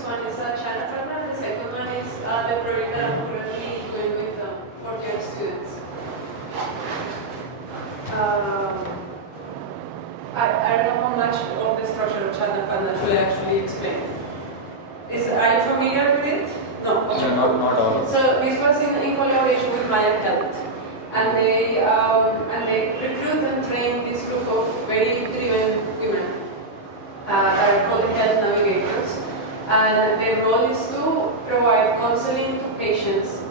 first one is a channel program, the second one is the project that I'm currently doing with 4th-year students. I don't know how much of the structure of channel panels will actually explain. Are you familiar with it? No. Okay. Yeah, not all. So this was in collaboration with Maya Health, and they recruit and train this group of very driven women that are called health navigators, and their role is to provide counseling to patients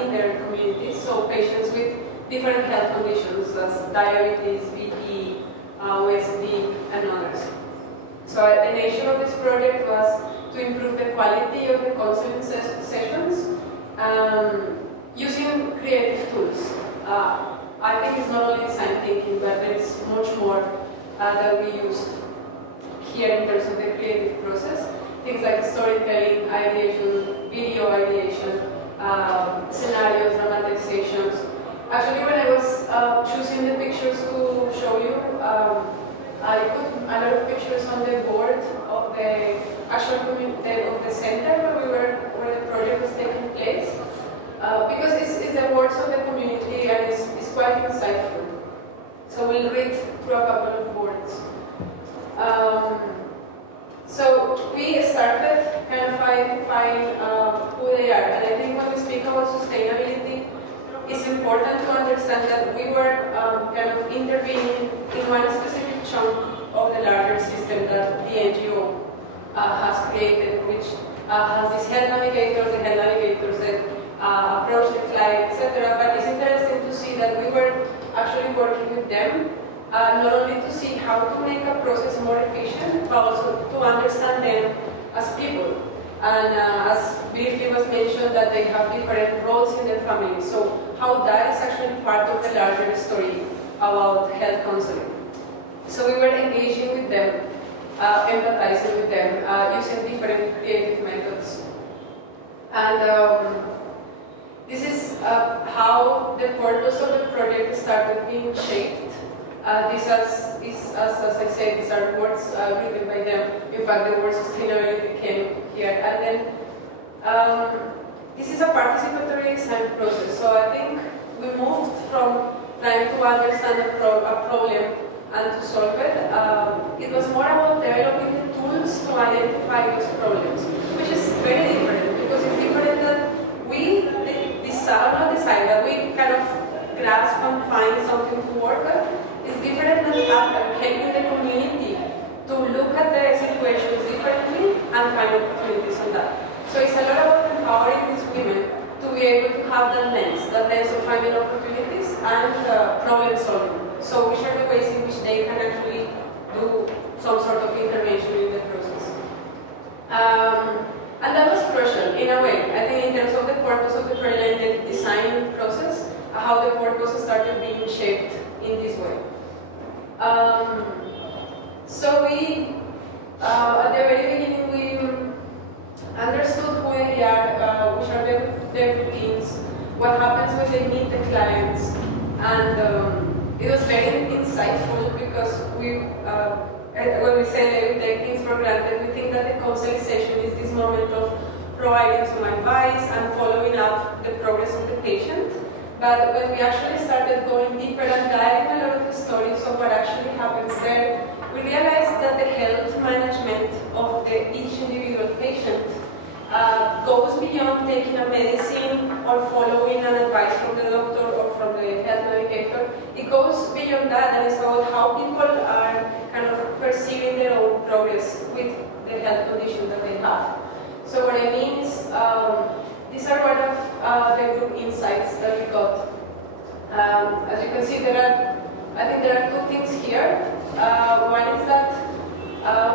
in their communities. So patients with different health conditions, as diabetes, BP, OSD, and others. So the nature of this project was to improve the quality of the counseling sessions using creative tools. I think it's not only design thinking, but there is much more that we used here in terms of the creative process. Things like storytelling, ideation, video ideation, scenarios, dramatizations. Actually, when I was choosing the pictures to show you, I put a lot of pictures on the board of the actual community of the center where the project was taking place, because it's the words of the community and it's quite insightful. So we'll read through a couple of words. So we started kind of find who they are, and I think when we speak about sustainability, it's important to understand that we were kind of intervening in one specific chunk of the larger system that the NGO has created, which has these health navigators that approach the client, etc. But it's interesting to see that we were actually working with them, not only to see how to make a process more efficient, but also to understand them as people. And as briefly was mentioned, that they have different roles in their families. So how that is actually part of the larger story about health counseling. So we were engaging with them, empathizing with them, using different creative methods. And this is how the purpose of the project started being shaped. As I said, these are words written by them. In fact, the word sustainability came here. And then this is a participatory design process. So I think we moved from trying to understand a problem and to solve it. It was more about developing the tools to identify those problems, which is very different, because it's different that we decide that we kind of grasp and find something to work on. It's different than helping the community to look at the situations differently and find opportunities on that. So it's a lot about empowering these women to be able to have that lens of finding opportunities and problem solving. So which are the ways in which they can actually do some sort of intervention in the process. And that was crucial in a way. I think in terms of the purpose of the project and the design process, how the purpose started being shaped in this way. So we, at the very beginning, we understood who they are, which are their routines, what happens when they meet the clients, and it was very insightful because when we say that we take things for granted, we think that the counseling session is this moment of providing some advice and following up the progress of the patient. But when we actually started going deeper and diving a lot of the stories of what actually happens there, we realized that the health management of each individual patient goes beyond taking a medicine or following an advice from the doctor or from the health navigator. It goes beyond that, and it's about how people are kind of perceiving their own progress with the health condition that they have. So what I mean is, these are one of the group insights that we got. As you can see, I think there are two things here. One is that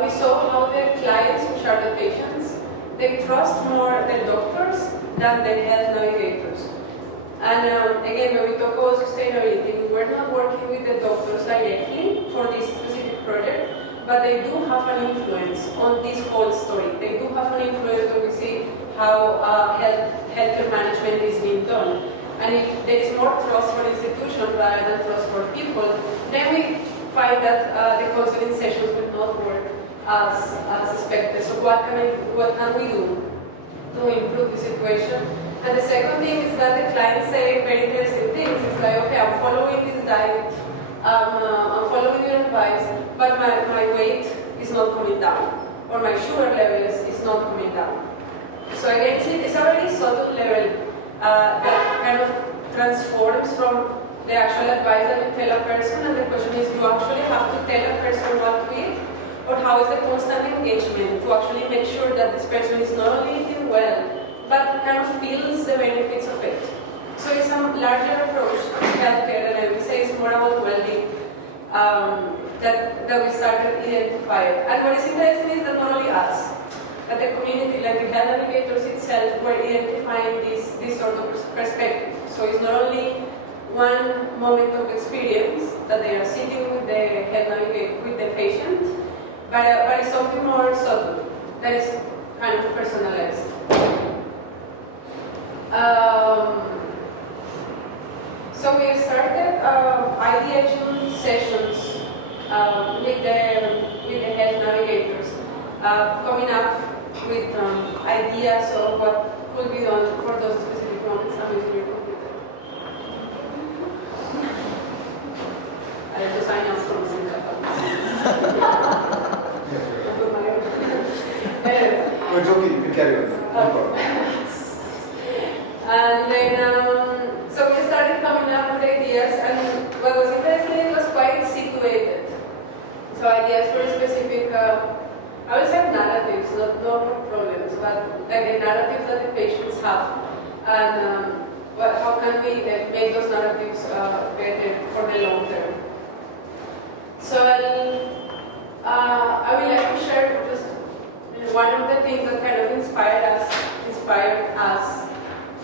we saw how the clients, which are the patients, they trust more the doctors than the health navigators. And again, when we talk about sustainability, we were not working with the doctors directly for this specific project, but they do have an influence on this whole story. They do have an influence when we see how healthcare management is being done. And if there is more trust for institutions rather than trust for people, then we find that the counseling sessions will not work as expected. So what can we do to improve the situation? And the second thing is that the clients say very interesting things. It's like, okay, I'm following this diet, I'm following your advice, but my weight is not coming down, or my sugar levels is not coming down. So again, it's a very subtle level that kind of transforms from the actual advice that you tell a person, and the question is, you actually have to tell a person what to eat, or how is the constant engagement to actually make sure that this person is not only eating well, but kind of feels the benefits of it. So it's a larger approach to healthcare, and I would say it's more about well-being that we started identifying. And what is interesting is that not only us, but the community, like the health navigators itself, were identifying this sort of perspective. So it's not only one moment of experience that they are sitting with the health navigator, with the patient, but it's something more subtle that is kind of personalized. So we started ideation sessions with the health navigators, coming up with ideas of what could be done for those specific moments. I'm using your computer. I have to sign out from Singapore. We're joking, you carry on. No problem. And then, so we started coming up with ideas, and what was interesting, it was quite situated. So ideas for specific, I would say narratives, not problems, but like the narratives that the patients have, and how can we make those narratives better for the long term. So I would like to share just one of the things that kind of inspired us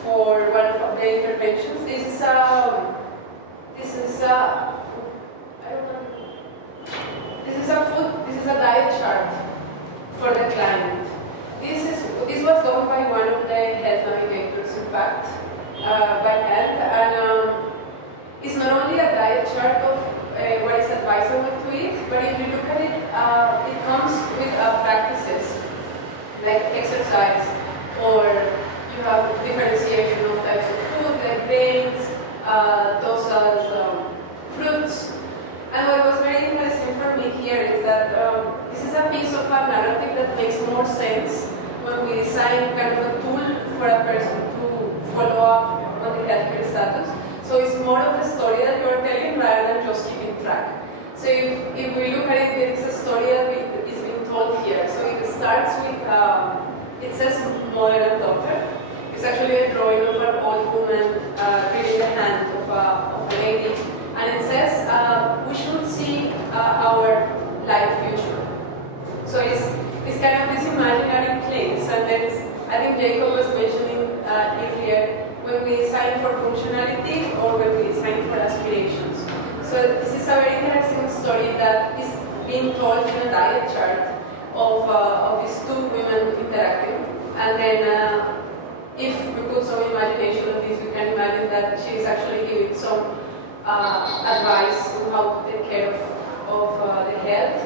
for one of the interventions. This is a diet chart for the client. This was done by one of the health navigators, in fact, by health, and it's not only a diet chart of what is advisable to eat, but if you look at it, it comes with practices like exercise, or you have differentiation of types of food, like grains, dosas, fruits. And what was very interesting for me here is that this is a piece of a narrative that makes more sense when we design kind of a tool for a person to follow up on the healthcare status. So it's more of the story that you are telling rather than just keeping track. So if we look at it, there is a story that is being told here. So it starts with, it says mother and daughter. It's actually a drawing of an old woman reading the hand of a lady. And it says, we should see our life future. So it's kind of this imaginary place. And then I think Jacob was mentioning earlier, when we design for functionality or when we design for aspirations. So this is a very interesting story that is being told in a diet chart of these two women interacting. And then if we put some imagination on this, we can imagine that she is actually giving some advice on how to take care of the health.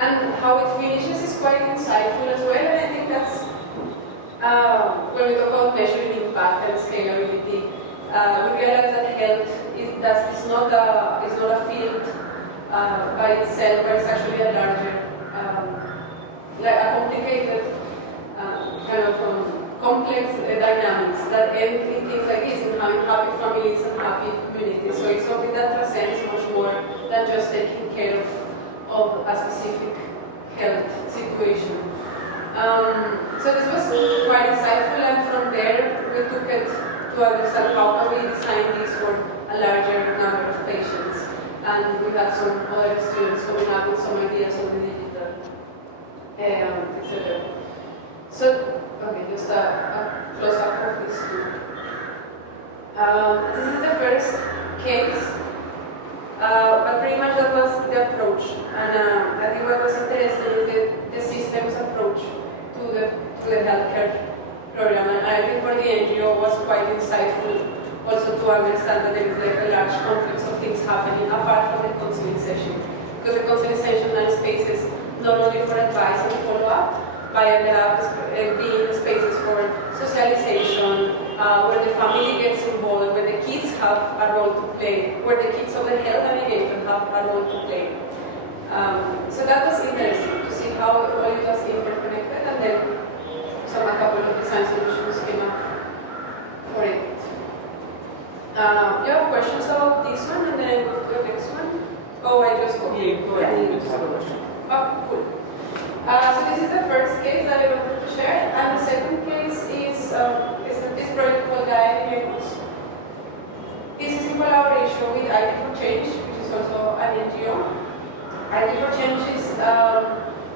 And how it finishes is quite insightful as well, and I think that's when we talk about measuring impact and scalability, we realize that health is not a field by itself, but it's actually a larger, like a complicated kind of complex dynamics that end in things like this, in having happy families and happy communities. So it's something that transcends much more than just taking care of a specific health situation. So this was quite insightful, and from there we took it to understand how can we design this for a larger number of patients. And we had some other students coming up with some ideas on the digital, etc. So, okay, just a close-up of this too. This is the first case, but pretty much that was the approach. And I think what was interesting is the systems approach to the healthcare program. And I think for the NGO was quite insightful also to understand that there is like a large complex of things happening apart from the counseling session. Because the counseling session and spaces not only for advice and follow-up, but ended up being spaces for socialization, where the family gets involved, where the kids have a role to play, where the kids of the health navigator have a role to play. So that was interesting to see how all it was interconnected, and then a couple of design solutions came up for it. You have questions about this one, and then I move to the next one? Oh, I just go. Yeah, go ahead. I just have a question. Oh, cool. So this is the first case that I wanted to share, and the second case is this project called Livelihoods. This is in collaboration with ID for Change, which is also an NGO. ID for Change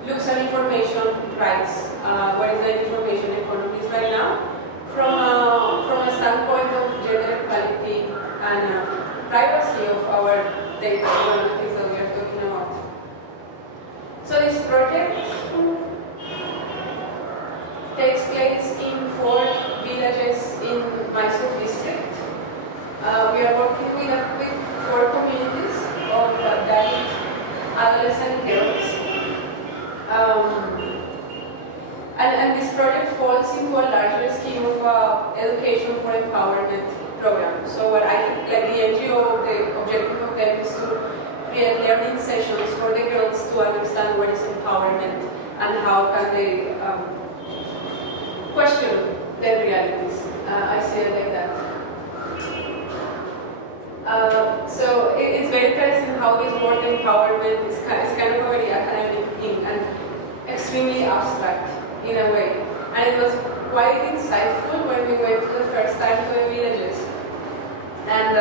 looks at information rights. What is the information economies right now? From a standpoint of gender equality and privacy of our data, one of the things that we are talking about. So this project takes place in 4 villages in Mysore district. We are working with 4 communities of Dalit adolescent girls. And this project falls into a larger scheme of education for empowerment program. So what like the NGO, the objective of them is to create learning sessions for the girls to understand what is empowerment and how can they question their realities. I see it like that. So it's very interesting how this word empowerment is kind of a very academic thing and extremely abstract in a way. And it was quite insightful when we went for the first time to the villages. And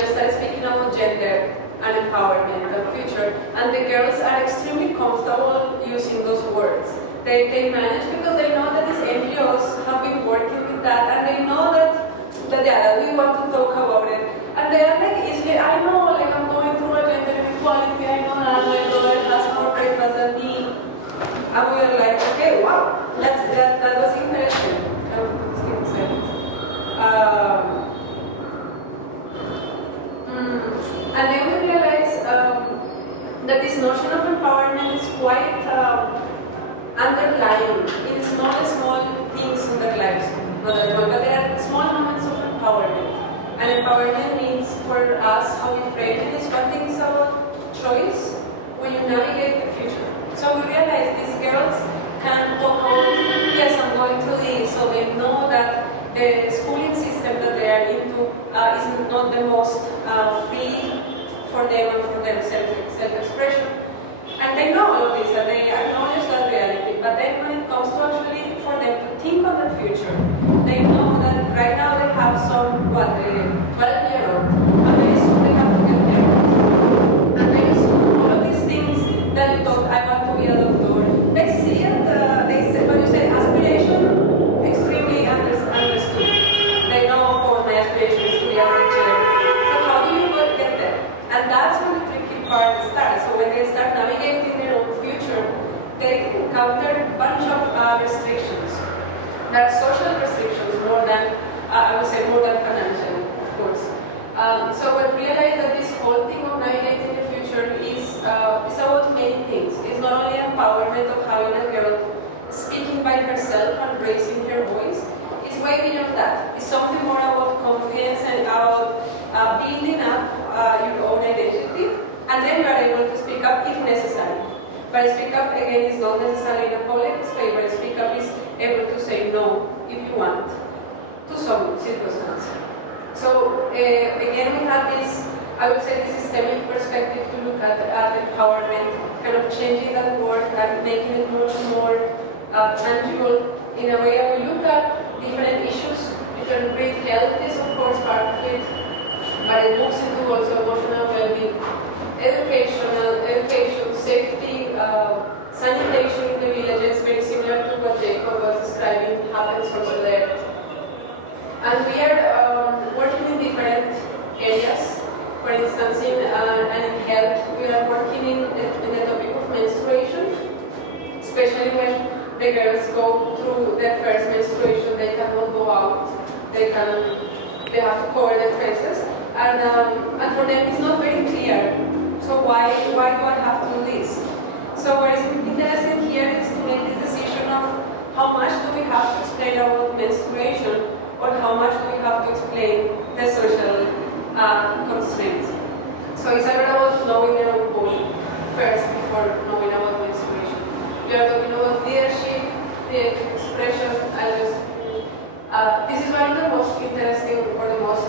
you started speaking about gender and empowerment and future. And the girls are extremely comfortable using those words. They manage because they know that these NGOs have been working with that, and they know that we want to talk about it. And they are like, I know, like I'm going through a gender inequality, I know that my daughter has more breakfast than me. And we are like, okay, wow, that was interesting. And then we realized that this notion of empowerment is quite underlying in small things in their lives. But there are small moments of empowerment. And empowerment means for us how we frame it is one thing is about choice when you navigate the future. So we realized these girls can talk about, yes, I'm going to this, so they know that the schooling system that they are into is not the most free for them and for their self-expression. And they know all of this, and they acknowledge that reality. But then when it comes to actually for them to think of the future, they know that right now they have some, 12-year-old, and very soon they have to get married. And very soon, all of these things that you thought, I want to be a doctor, they see it, when you say aspiration, extremely understood. They know, of course, my aspiration is to be a teacher. So how do you get there? And that's when the tricky part starts. So when they start navigating their own future, they encounter a bunch of restrictions. There are social restrictions more than, I would say, more than financial, of course. So we realize that this whole thing of navigating the future is about many things. It's not only empowerment of having a girl speaking by herself and raising her voice. It's way beyond that. It's something more about confidence and about building up your own identity, and then you are able to speak up if necessary. But speak up, again, is not necessarily in a public space, but speak up is able to say no if you want to some circumstance. So, again, we have this, I would say, this systemic perspective to look at empowerment, kind of changing that word and making it much more tangible in a way. And we look at different issues. Great health is, of course, part of it, but it moves into also emotional well-being, education, safety, sanitation in the villages, very similar to what Jacob was describing, happens also there. And we are working in different areas. For instance, in health, we are working in the topic of menstruation, especially when the girls go through their first menstruation, they cannot go out, they have to cover their faces, and for them it's not very clear. So why do I have to do this? So what is interesting here is to make this decision of how much do we have to explain about menstruation, or how much do we have to explain the social constraints. So it's about knowing your own body first before knowing about menstruation. We are talking about leadership, creative expression, and just this is one of the most interesting or the most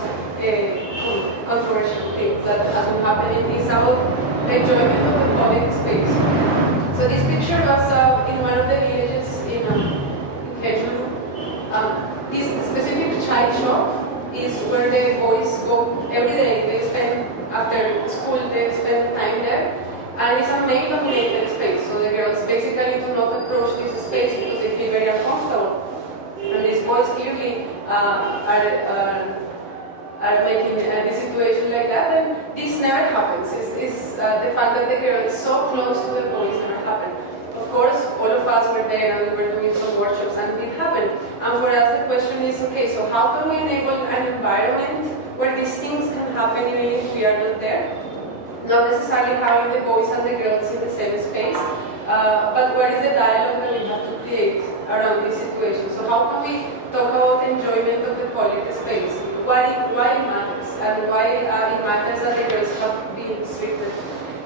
controversial things that has been happening. Is about the enjoyment of the public space. So this picture was in one of the villages in Bengaluru. This specific child shop is where the boys go every day. They spend, after school, they spend time there. And it's a male-dominated space, so the girls basically do not approach this space because they feel very uncomfortable. And these boys clearly are making this situation like that, and this never happens. It's the fact that the girl is so close to the boys never happened. Of course, all of us were there and we were doing some workshops and it happened. And for us the question is, okay, so how can we enable an environment where these things can happen even if we are not there? Not necessarily having the boys and the girls in the same space, but what is the dialogue that we have to create around this situation? So how can we talk about enjoyment of the public space? Why it matters, and why it matters that the girls have been restricted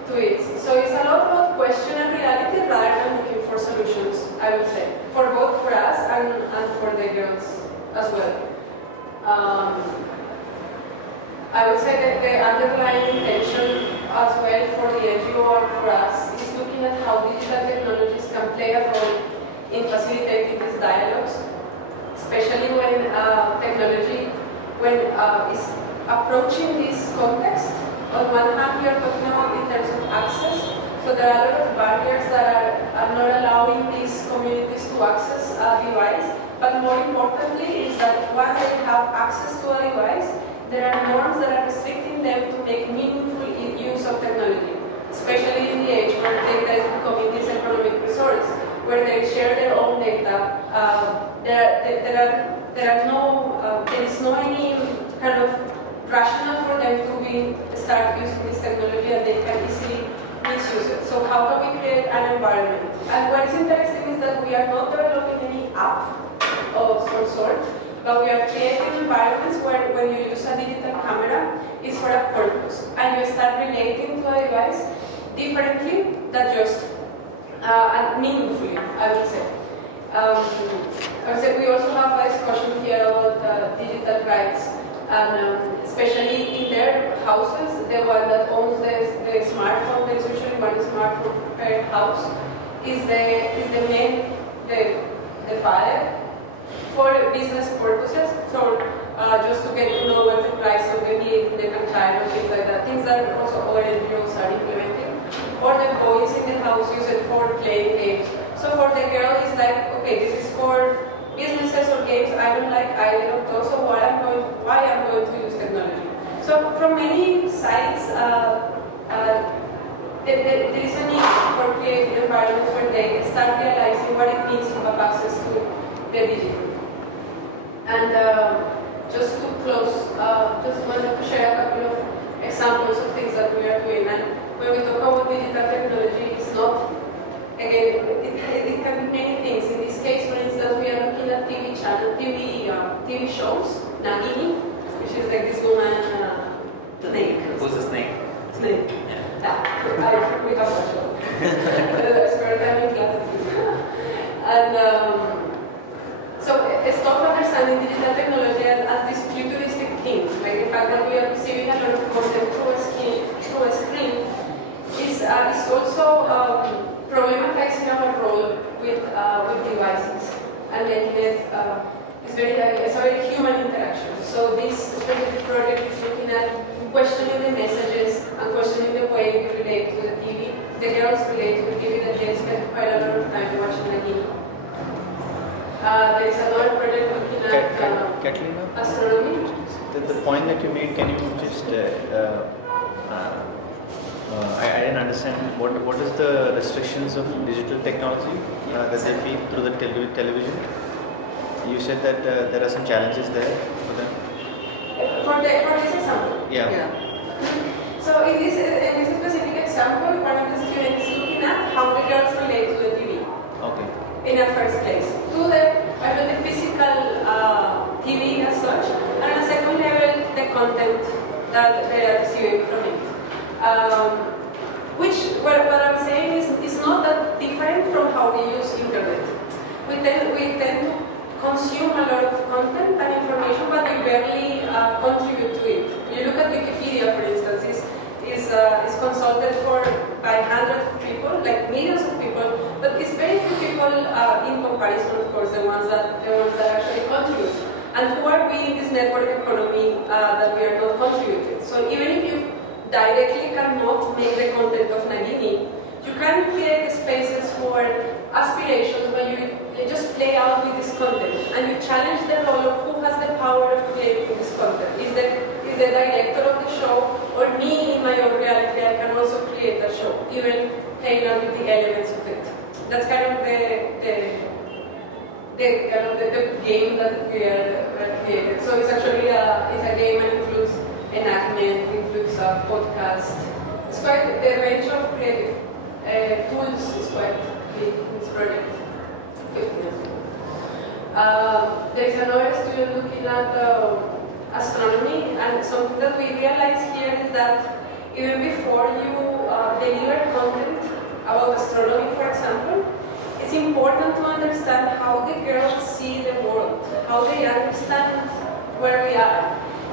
to it. So it's a lot about questioning reality rather than looking for solutions, I would say, for both for us and for the girls as well. I would say that the underlying intention as well for the NGO and for us is looking at how digital technologies can play a role in facilitating these dialogues, especially when technology is approaching this context. On one hand, we are talking about in terms of access. So there are a lot of barriers that are not allowing these communities to access a device. But more importantly is that once they have access to a device, there are norms that are restricting them to make meaningful use of technology, especially in the age where data is becoming this economic resource, where they share their own data. There is no any kind of rationale for them to start using this technology, and they can easily misuse it. So how can we create an environment? And what is interesting is that we are not developing any app of some sort, but we are creating environments where when you use a digital camera, it's for a purpose, and you start relating to a device differently than just and meaningfully, I would say. We also have a discussion here about digital rights, and especially in their houses, the one that owns the smartphone, there is usually one smartphone per house, is the father for business purposes. So just to get to know what's the price of the meat, the child, or things like that, things that also other NGOs are implementing. Or the boys in the house use it for playing games. So for the girl, it's like, okay, this is for businesses or games. I don't like either of those, so why I'm going to use technology. So from many sides, there is a need for creating environments where they start realizing what it means to have access to the digital. And just to close, just wanted to share a couple of examples of things that we are doing. And when we talk about digital technology, it's not, again, it can be many things. In this case, for instance, we are looking at TV shows, Nagini, which is like this woman, snake. Who's a snake? Snake. Yeah. We have a show. Spare time in classes. And so stop understanding digital technology as this futuristic thing, like the fact that we are receiving a lot of content through a screen is also problematizing our role with devices and making it it's a very human interaction. So this specific project is looking at questioning the messages and questioning the way we relate to the TV. The girls relate to the TV that they spend quite a lot of time watching the TV. There is another project looking at Catalina, astronomy. the point that you made, can you just, I didn't understand, what is the restrictions of digital technology that they feel through the television? You said that there are some challenges there for them? For this example? Yeah. So in this specific example, one of the students is looking at how the girls relate to the TV. Okay. In the first place, to the physical TV as such, and on a second level, the content that they are receiving from it. What I'm saying is not that different from how we use internet. We tend to consume a lot of content and information, but we barely contribute to it. You look at Wikipedia, for instance, is consulted by hundreds of people, like millions of people, but it's very few people in comparison, of course, the ones that actually contribute. And who are we in this network economy that we are not contributing? So even if you directly cannot make the content of Nagini, you can create spaces for aspirations where you just play out with this content and you challenge the role of who has the power of creating this content. Is the director of the show, or me in my own reality, I can also create a show, even playing out with the elements of it. That's kind of the game that we are created. So it's actually it's a game and includes enactment, includes a podcast. It's quite the range of creative tools is quite big in this project. There is another student looking at astronomy, and something that we realize here is that even before you deliver content about astronomy, for example, it's important to understand how the girls see the world, how they understand where we are.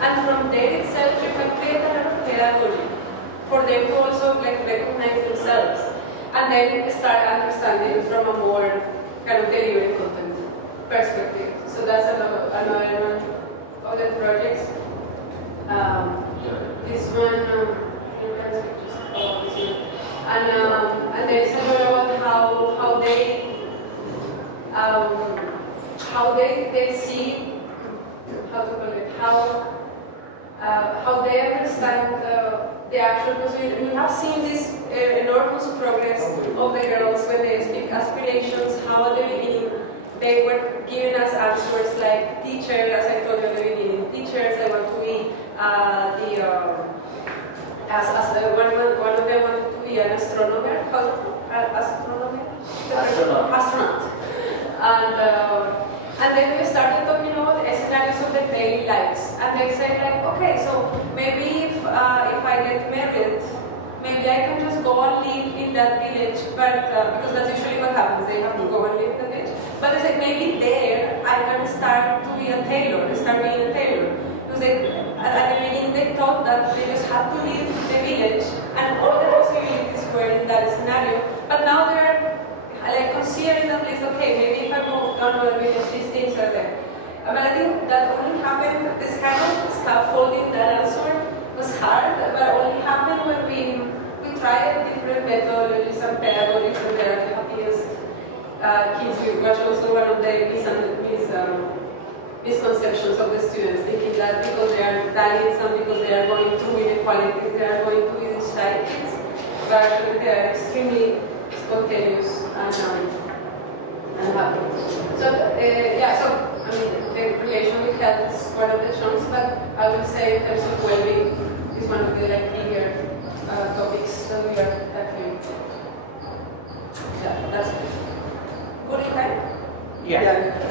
And from there itself, you can create a lot of pedagogy for them to also recognize themselves. And then start understanding from a more kind of delivery content perspective. So that's another of the projects. This one, and there's a lot about how they see, how to call it, how they understand the actual, because we have seen this enormous progress of the girls when they speak aspirations, how at the beginning they were giving us answers like teacher, as I told you at the beginning, teachers, I want to be one of them wanted to be an astronomer, astronaut. And then we started talking about scenarios of the daily lives. And they said like, okay, so maybe if I get married, maybe I can just go and live in that village, but because that's usually what happens, they have to go and live in the village. But they said maybe there I can start to be a tailor, start being a tailor. Because at the beginning they thought that they just had to leave the village and all the possibilities were in that scenario. But now they're like considering at least, okay, maybe if I move down to the village, these things are there. But I think that only happened, this kind of scaffolding that answer was hard, but only happened when we tried different methodologies and pedagogies, and they are the happiest kids. We watch also one of the misconceptions of the students, thinking that because they are Dalits and because they are going through inequalities, they are going to be these shy kids. But actually they are extremely spontaneous and happy. So I mean, the relation with health is one of the chunks, but I would say in terms of well-being is one of the bigger topics that we are tackling. Yeah, that's it. Good in time? Yeah.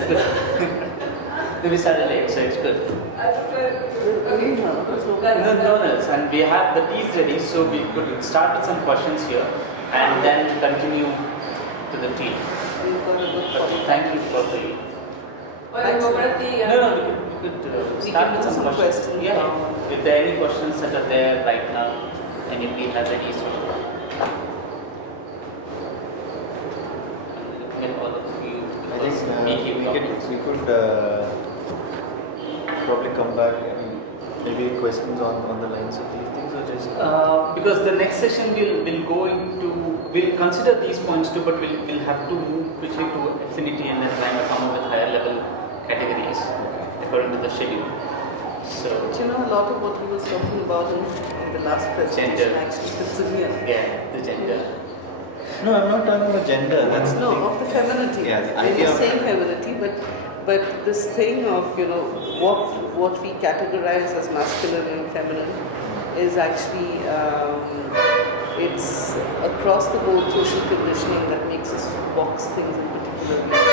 Good. We started late, so it's good. Okay. No, and we have the teas ready, so we could start with some questions here and then continue to the tea. Thank you for the. No, we could start with some questions. Yeah. If there are any questions that are there right now, anybody has any sort of. Looking at all of you. I think we could probably come back and maybe questions on the lines of these things, or just because the next session we'll consider these points too, but we'll have to move quickly to affinity and then try to come up with higher level categories according to the schedule. So Do you know a lot of what he was talking about in the last presentation? Gender. Actually, fits in here. yeah, the gender. no, I'm not talking about gender. That's the No, thing. of the femininity. Yeah, the When idea you're of saying femininity, but this thing of what we categorize as masculine and feminine is actually it's across the board social conditioning that makes us box things in particular ways.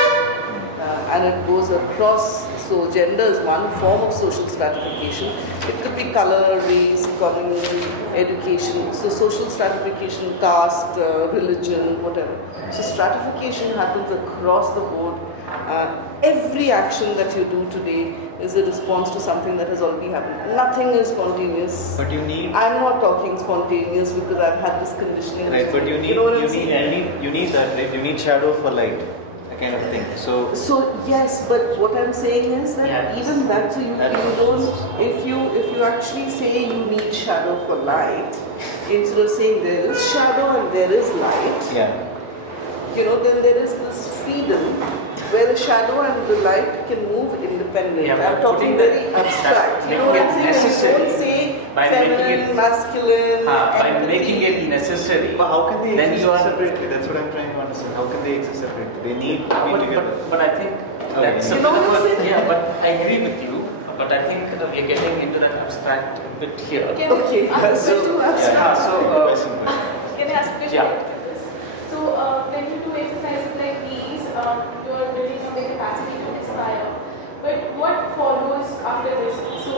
And it goes across, so gender is one form of social stratification. It could be color, race, economy, education. So social stratification, caste, religion, whatever. So stratification happens across the board. Every action that you do today is a response to something that has already happened. Nothing is spontaneous. But you need. I'm not talking spontaneous because I've had this conditioning. Right, but you need, you need that, right? You need shadow for light, that kind of thing. So yes, but what I'm saying is that even that, so you don't, if you actually say you need shadow for light, instead of saying there is shadow and there is light, then there is this freedom where the shadow and the light can move independently. I'm talking very abstract. You know what I'm saying? You don't say feminine, masculine. By making it necessary. But how can they exist separately? That's what I'm trying to understand. How can they exist separately? They need to be together. But I think that's you know what I'm saying? Yeah, but I agree with you. But I think we're getting into that abstract bit here. Okay, that's too abstract. Can I ask a question? Yeah. So when you do exercises like these, you are building up the capacity to inspire. But what follows after this? So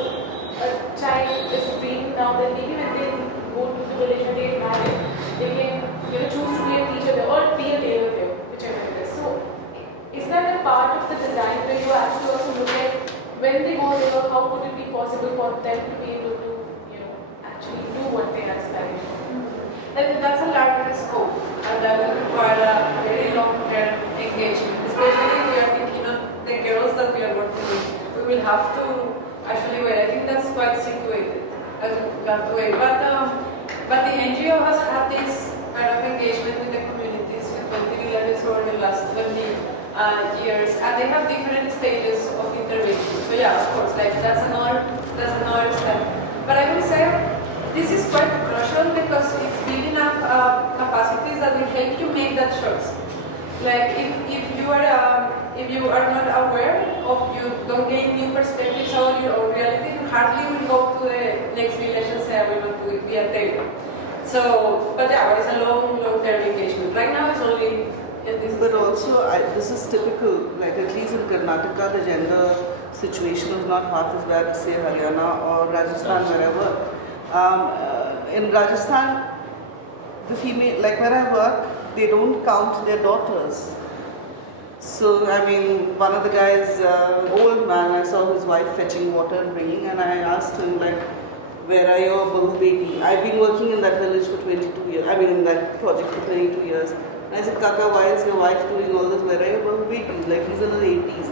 a child is being now that maybe when they go to the village and they get married, they can choose to be a teacher there or be a tailor there, whichever it is. So is that a part of the design where you actually also look at when they go there, how would it be possible for them to be able to actually do what they are aspiring for? I think that's a larger scope, and that will require a very long-term engagement. Especially if we are thinking of the girls that we are working with. We will have to actually wait. I think that's quite situated that way. But the NGO has had this kind of engagement with the communities with 20 villages over the last 20 years, and they have different stages of intervention. So yeah, of course, like that's another step. But I would say this is quite crucial because it's building up capacities that will help you make that choice. Like if you are not aware of, you don't gain new perspectives about your own reality, you hardly will go to the next village and say I will want to be a tailor. So, but yeah, it's a long-term engagement. Right now it's only in this. But also, this is typical. Like at least in Karnataka, the gender situation is not half as bad as say Haryana or Rajasthan, wherever. In Rajasthan, the female, like where I work, they don't count their daughters. So, I mean, one of the guys, old man, I saw his wife fetching water and bringing, and I asked him, like, where are your bahu beti? I've been working in that village for 22 years, I mean, in that project for 22 years. And I said, Kaka, why is your wife doing all this? Where are your bahu betis? Like, he's in his 80s.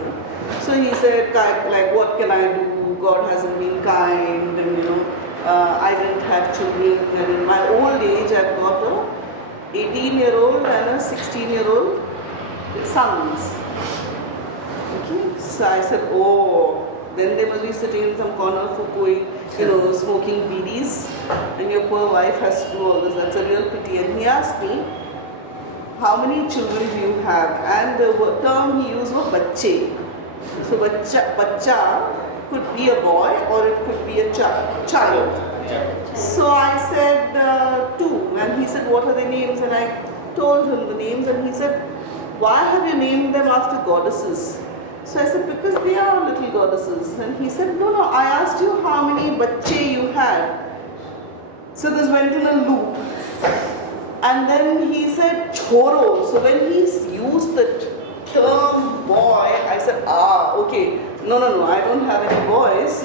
So he said, like, what can I do? God hasn't been kind, and I didn't have children, and in my old age I've got a 18-year-old and a 16-year-old sons. Okay, so I said, oh, then they must be sitting in some corner fukui, smoking bidis, and your poor wife has to do all this. That's a real pity. And he asked me, how many children do you have? And the term he used was bache. So bacha could be a boy or it could be a child. So I said 2, and he said, what are their names? And I told him the names, and he said, why have you named them after goddesses? So I said, because they are little goddesses. And he said, no, I asked you how many bache you had. So this went in a loop. And then he said, choro. So when he used the term boy, I said, okay. No, I don't have any boys.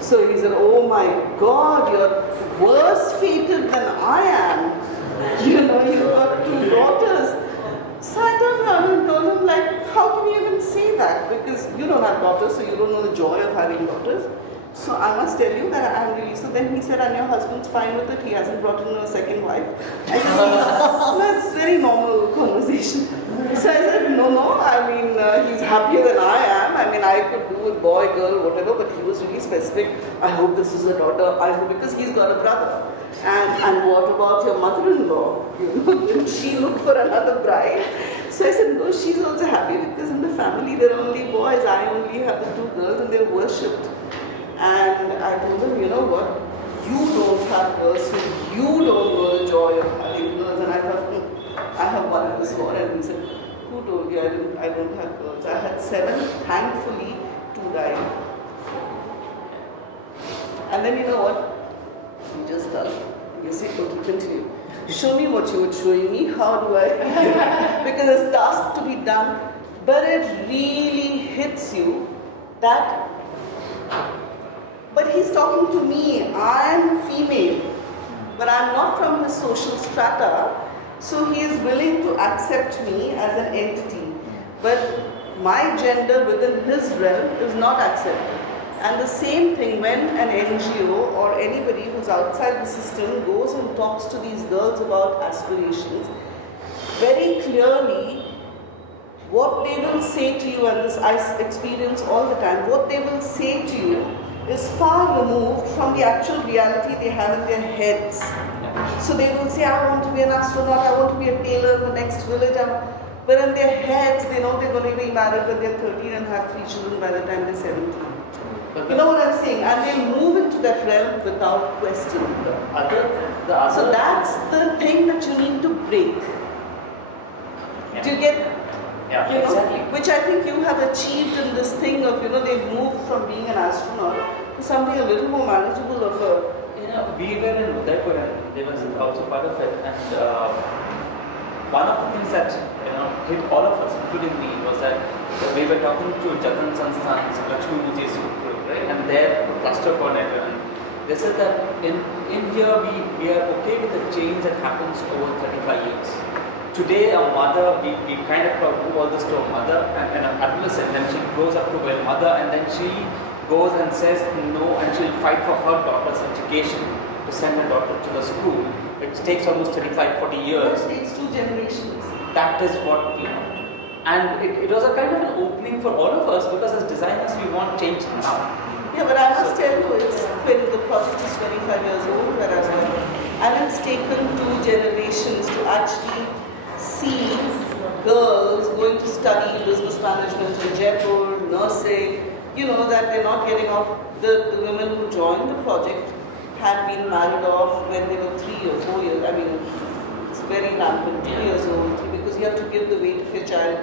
So he said, oh my God, you're worse fated than I am. You've got 2 daughters. So I told him, like, how can you even say that? Because you don't have daughters, so you don't know the joy of having daughters. So I must tell you that I'm really. So then he said, and your husband's fine with it, he hasn't brought in a second wife. I said, that's very normal conversation. So I said, no, I mean, he's happier than I am. I mean, I could do with boy, girl, whatever, but he was really specific. I hope this is a daughter, I hope, because he's got a brother. And what about your mother-in-law? Didn't she look for another bride? So I said, no, she's also happy because in the family there are only boys. I only have the 2 girls and they're worshipped. And I told him, you know what, you don't have girls, so you don't know the joy of having girls. And I thought, I have one this morning. And he said, who told you I don't have girls? I had 7, thankfully 2 died. And then you know what? You just tell. You say, okay, continue. Show me what you were showing me. How do I? Because it's task to be done. But it really hits you that. But he's talking to me. I'm female, but I'm not from his social strata. So he is willing to accept me as an entity. But my gender within his realm is not accepted. And the same thing when an NGO or anybody who's outside the system goes and talks to these girls about aspirations, very clearly what they will say to you, and this I experience all the time, what they will say to you is far removed from the actual reality they have in their heads. So they will say, I want to be an astronaut, I want to be a tailor in the next village. But in their heads, they know they're going to be married when they're 13 and have 3 children by the time they're 17. You know what I'm saying? And they move into that realm without question. So that's the thing that you need to break. Yeah. Do you get? Yeah, you know, exactly. which I think you have achieved in this thing of, they've moved from being an astronaut to something a little more manageable of a... We were in Udaipur and they was also part of it, and one of the things that hit all of us, including me, was that we were talking to Jatin Sansthan's Lakshmi Muji's group, right? And their cluster coordinator, and they said that in here we are okay with the change that happens over 35 years. Today, a mother, we kind of do all this to a mother and an adolescent, and she grows up to be a mother, and then she goes and says no, and she'll fight for her daughter's education to send her daughter to the school. It takes almost 35-40 years. It takes 2 generations. That is what we want. And it was a kind of an opening for all of us, because as designers we want change now. Yeah, but I must tell you, it's when the project is 25 years old, whereas and it's taken 2 generations to actually see girls going to study business management in Jaipur, nursing, that they're not getting off. The women who joined the project had been married off when they were 3 or 4 years. I mean, it's very rampant, 2 years old, because you have to give the weight of your child